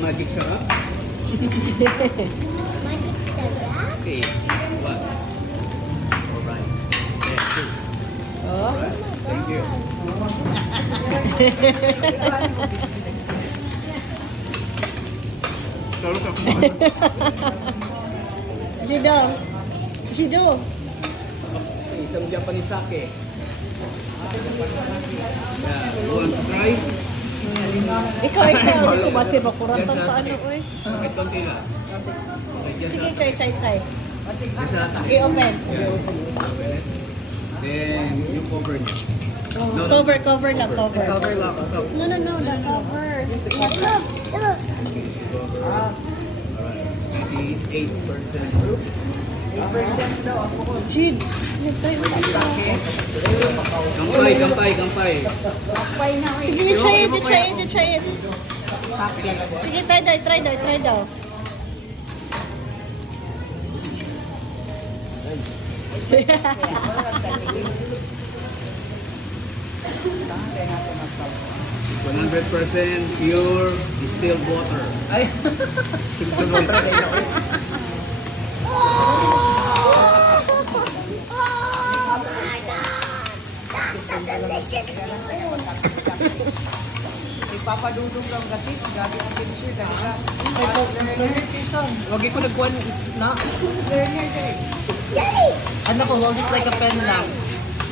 magic sarap? Okay. What? Alright. Thank you. Oh. Alright. Thank you. Sarap ako. Jido. Jido. Isang Japanese sake. Yeah, you want to try? Ikaw. Ito ba si Bakuratan sa ano, oy? Kahit konti lang. Sige, try. Just ata. I-open. Yeah. Open it. Then, you cover it. Cover lang. Cover lang. No, the cover. Alright. 98%. Jid, nagtry mo pa. Gampay. Sige, try it. Sige, try daw. %100% pure distilled water. Ay! Ipapadudong ng gatit, gabi ang pinsir, dahil Wag ko nagkuhan na. Ano ko, hold it like a pen lang.